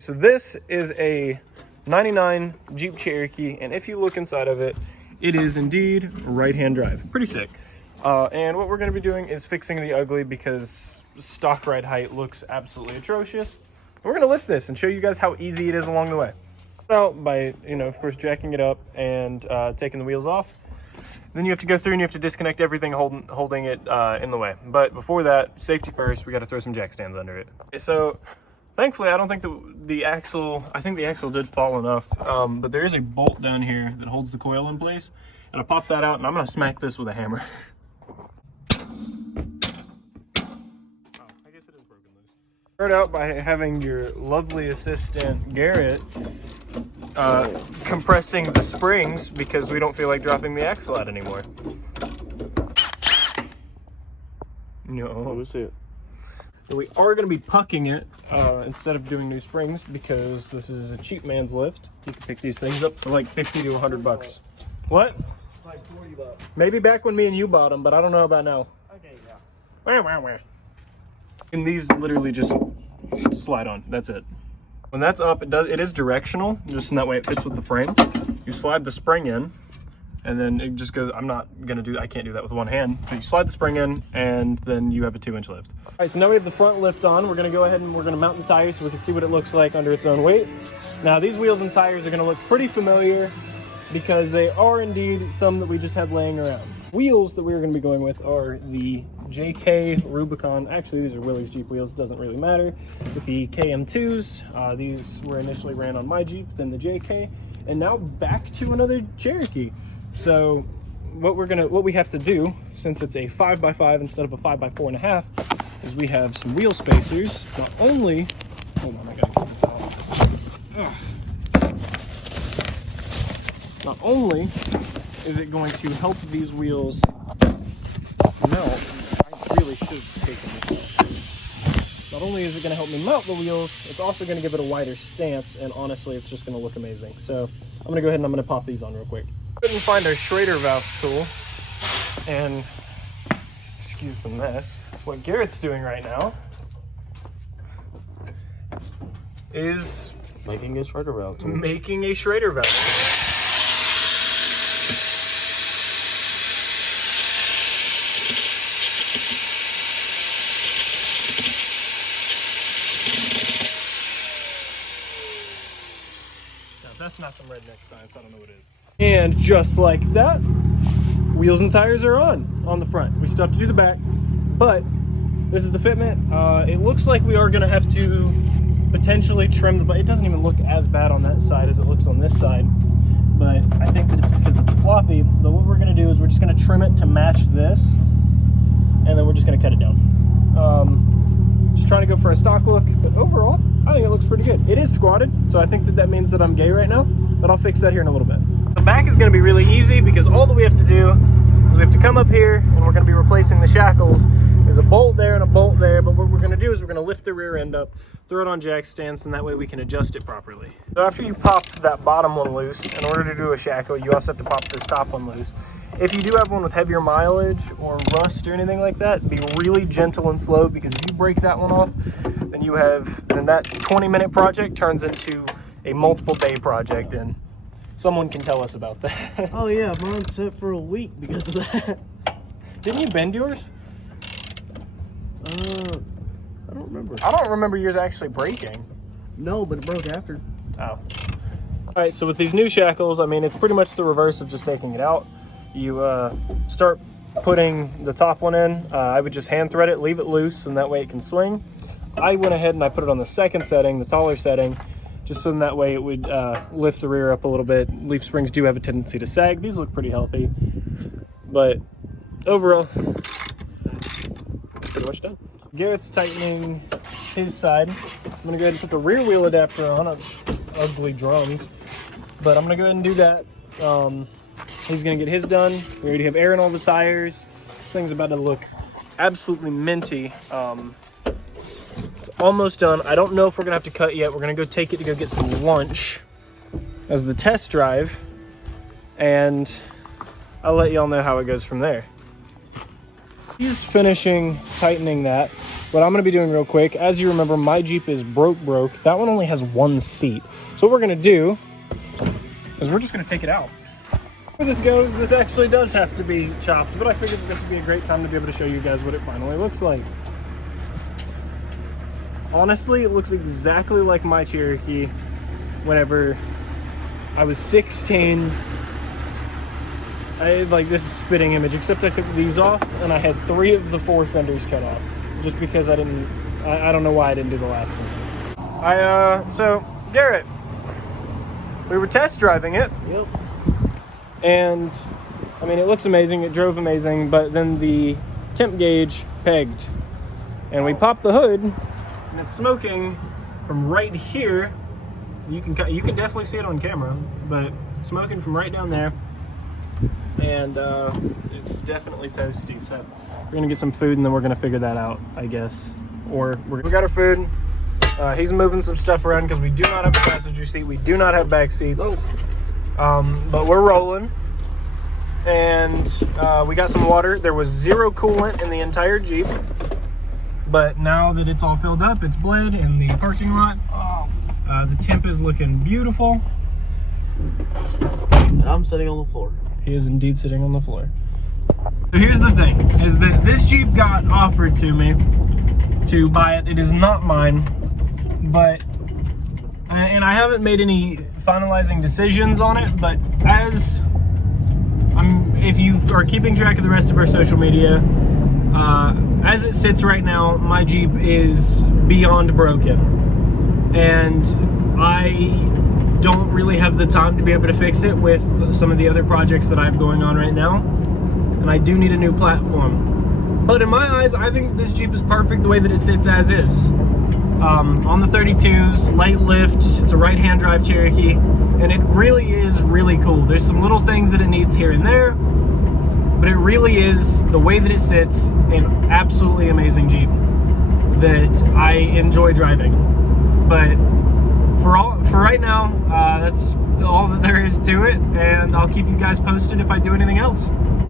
So this is a 99 Jeep Cherokee, and if you look inside of it, it is indeed right-hand drive. Pretty sick. And what we're going to be doing is fixing the ugly because stock ride height looks absolutely atrocious. We're going to lift this and show you guys how easy it is along the way. Out by, of course, jacking it up and taking the wheels off. Then you have to go through and you have to disconnect everything holding it in the way. But before that, safety first, we got to throw some jack stands under it. So thankfully, I don't think the axle, I think the axle did fall enough, but there is a bolt down here that holds the coil in place. And I pop that out and I'm going to smack this with a hammer. Start out by having your lovely assistant Garrett compressing the springs because we don't feel like dropping the axle out anymore. No. Let's see it. We are going to be pucking it instead of doing new springs because this is a cheap man's lift. You can pick these things up for like 50 to 100 bucks. What? It's like 40 bucks. Maybe back when me and you bought them, but I don't know about now. Okay, yeah. Where? And these literally just slide on. That's it. When that's up, it is directional, just in that way it fits with the frame. You slide the spring in, and then it just goes. I can't do that with one hand. But you slide the spring in, and then you have a 2-inch lift. All right, so now we have the front lift on. We're gonna go ahead and we're gonna mount the tires so we can see what it looks like under its own weight. Now these wheels and tires are gonna look pretty familiar because they are indeed some that we just had laying around. Wheels that we're going to be going with are the JK Rubicon. Actually, these are Willie's Jeep wheels. It doesn't really matter. With the KM2s, these were initially ran on my Jeep, then the JK, and now back to another Cherokee. So what we have to do, since it's a 5x5 instead of a 5x4.5, is we have some wheel spacers. Not only, hold on, I gotta get this out. Ugh. Not only is it going to help these wheels melt, I really should have taken this out. Not only is it going to help me mount the wheels, it's also going to give it a wider stance, and honestly, it's just going to look amazing. So I'm going to go ahead and I'm going to pop these on real quick. Couldn't find our Schrader valve tool, and excuse the mess. What Garrett's doing right now is Making a Schrader valve tool. Making a Schrader valve tool. That's not some redneck science, I don't know what it is. And just like that, wheels and tires are on the front. We still have to do the back, but this is the fitment. It looks like we are gonna have to potentially trim the butt. It doesn't even look as bad on that side as it looks on this side, but I think that it's because it's floppy. But what we're gonna do is we're just gonna trim it to match this, and then we're just gonna cut it down. Just trying to go for a stock look, but overall, I think it looks pretty good. It is squatted, so I think that means that I'm gay right now, but I'll fix that here in a little bit. The back is gonna be really easy because all that we have to do is we have to come up here and we're gonna be replacing the shackles. There's a bolt there and a bolt there, but what we're gonna do is we're gonna lift the rear end up, throw it on jack stands, and that way we can adjust it properly. So after you pop that bottom one loose, in order to do a shackle, you also have to pop this top one loose. If you do have one with heavier mileage or rust or anything like that, be really gentle and slow, because if you break that one off, then that 20-minute project turns into a multiple day project, and someone can tell us about that. Oh yeah, mine set for a week because of that. Didn't you bend yours? I don't remember. I don't remember yours actually breaking. No, but it broke after. Oh. All right, so with these new shackles, I mean, it's pretty much the reverse of just taking it out. You start putting the top one in. I would just hand thread it, leave it loose, and that way it can swing. I went ahead and I put it on the second setting, the taller setting, just so in that way it would lift the rear up a little bit. Leaf springs do have a tendency to sag. These look pretty healthy, but overall, pretty much done. Garrett's tightening his side. I'm gonna go ahead and put the rear wheel adapter on. Ugly drums, but I'm gonna go ahead and do that. He's gonna get his done. We already have air in all the tires. This thing's about to look absolutely minty. It's almost done. I don't know if we're gonna have to cut yet. We're gonna go take it to go get some lunch as the test drive, and I'll let y'all know how it goes from there. He's finishing tightening that. what I'm gonna be doing real quick, as you remember, my Jeep is broke. That one only has one seat. So what we're gonna do is we're just gonna take it out. Where this goes, this actually does have to be chopped, but I figured that this would be a great time to be able to show you guys what it finally looks like. Honestly, it looks exactly like my Cherokee whenever I was 16. Like, this is spitting image, except I took these off and I had 3 of the 4 fenders cut off, just because I don't know why I didn't do the last one. So Garrett, we were test driving it. Yep. And I mean, it looks amazing, it drove amazing, but then the temp gauge pegged, and we popped the hood and it's smoking from right here. You can definitely see it on camera, but smoking from right down there, and it's definitely toasty. So we're gonna get some food and then we're gonna figure that out, I guess. Or we got our food. He's moving some stuff around because we do not have a passenger seat, we do not have back seats. Nope. But we're rolling, and we got some water. There was 0 coolant in the entire Jeep, but now that it's all filled up, it's bled in the parking lot. The temp is looking beautiful. And I'm sitting on the floor. He is indeed sitting on the floor. So here's the thing, is that this Jeep got offered to me to buy it. It is not mine, but, and I haven't made any finalizing decisions on it, but if you are keeping track of the rest of our social media, as it sits right now, my Jeep is beyond broken, and I don't really have the time to be able to fix it with some of the other projects that I have going on right now, and I do need a new platform. But in my eyes, I think this Jeep is perfect the way that it sits as is. On the 32s, light lift, it's a right-hand drive Cherokee, and it really is really cool. There's some little things that it needs here and there, but it really is, the way that it sits, an absolutely amazing Jeep that I enjoy driving. But for right now, that's all that there is to it, and I'll keep you guys posted if I do anything else.